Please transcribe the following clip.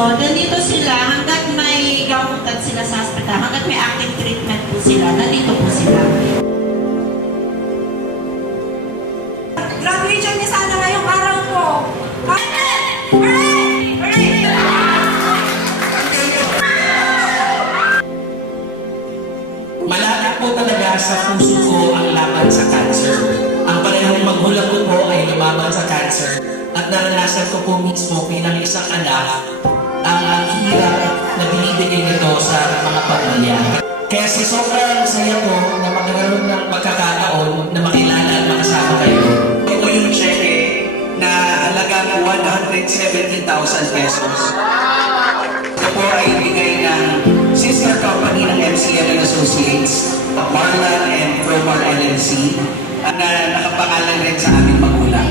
So, nandito sila hanggat may gamutan sila sa hospital, hanggat may active treatment po sila, nandito po sila. Graduation niya sana ngayong araw po. Malapit po talaga sa puso ko ang laban sa cancer. Ang parehong magulang ko po ay lumaban sa cancer at naranasan ko po mismo bilang isang anak ang hirap na binibigay nito sa mga pamilya. Kaya sa sobrang saya ko na magkaroon ng pagkakataon na makilala at makasama kayo. Ito yung cheque na halagang 170,000 pesos. Ito po ay ibigay ng sister company ng MCL and Associates, Marlan and Promar LLC, na nakapangalan rin sa aming magulang.